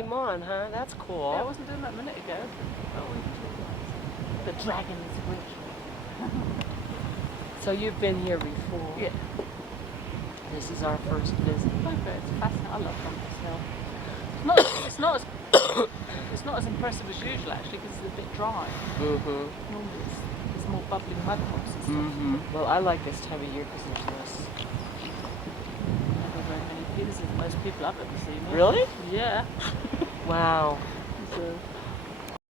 Came on, huh? That's cool. Yeah, I wasn't doing that a minute ago. The dragon is rich. So you've been here before? Yeah. This is our first visit. Okay, it's fascinating. I love Bumpass Hill. It's not as impressive as usual actually because it's a bit dry. Mm-hmm. Normally there's more bubbling mud holes and stuff. Mm-hmm. Well, I like this time of year because there's less. Never very many people. This is the most people I've ever seen. Really? Yeah. Wow. So